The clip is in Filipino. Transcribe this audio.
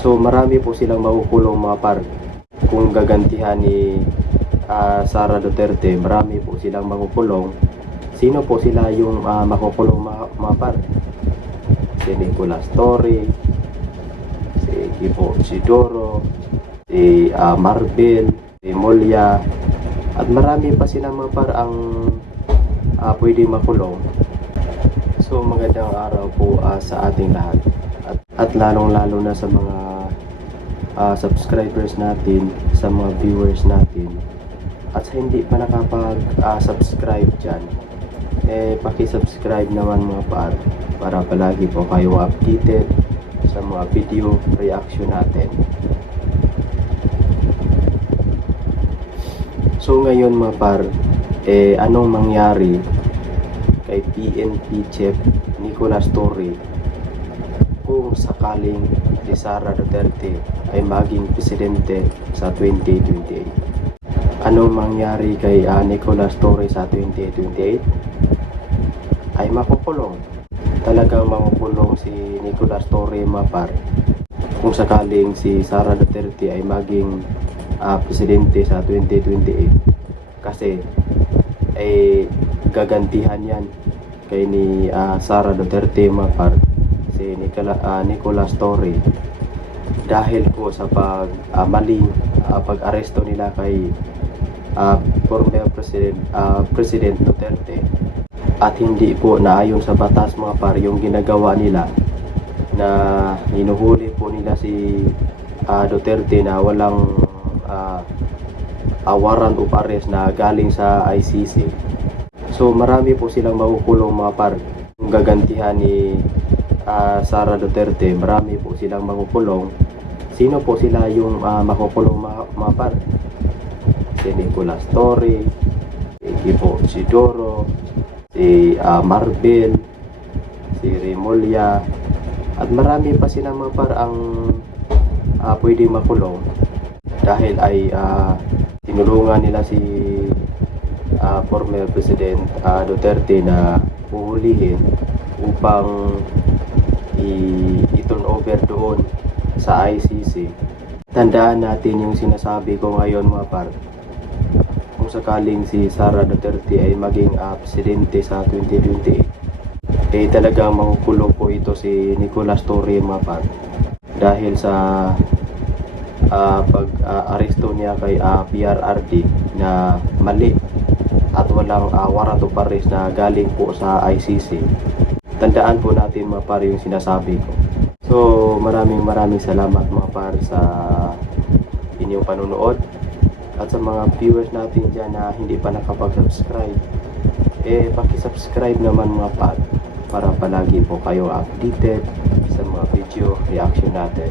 So marami po silang makukulong mga par. Kung gagantihan ni Sara Duterte, marami po silang makukulong. Sino po sila yung makukulong mga par? Si Nicolas Torre, si Gibo Isidoro, si Marvel, si Molya, at marami pa silang mga par ang pwede makulong. So magandang araw po sa ating lahat, at lalong-lalo na sa mga subscribers natin, sa mga viewers natin, at sa hindi pa nakapag-subscribe dyan, paki-subscribe naman mga par, para palagi po kayo updated sa mga video reaction natin. So ngayon mga par, anong mangyari kay PNP Chief Nicolas Torre kung sakaling si Sara Duterte ay maging presidente sa 2028? Anong mangyari kay Nicolas Torre sa 2028? Ay makukulong. Talagang makukulong si Nicolas Torre mga par kung sakaling si Sara Duterte ay maging presidente sa 2028, kasi ay gagantihan yan kay ni Sara Duterte mga par, si Nicolas Torre, dahil po sa maling pag-aresto nila kay former President Duterte, at hindi po naayon sa batas mga par yung ginagawa nila, na hinuhuli po nila si Duterte na walang warrant of arrest na galing sa ICC. So marami po silang makukulong mga par. Kung gagantihan ni Sara Duterte, marami po silang makukulong. Sino po sila yung makukulong mga par? Si Nicolas Torre, si Gibo Isidoro, si Marvel, si Remolya, at marami pa silang mga par ang pwede makulong, dahil ay tinulungan nila si former President Duterte na uhulihin upang i-turn over doon sa ICC. Tandaan natin yung sinasabi ko ngayon mga par, kung sakaling si Sara Duterte ay maging presidente sa 2028, talagang makukulong po ito si Nicolas Torre mga par, dahil sa pag-aresto niya kay PRRD na mali at walang warrant of arrest na galing po sa ICC. Tandaan po natin mga par yung sinasabi ko. So maraming salamat mga par sa inyong panunood, at sa mga viewers natin dyan na hindi pa nakapag-subscribe, paki-subscribe naman mga par, para palagi po kayo updated sa mga video reaction natin.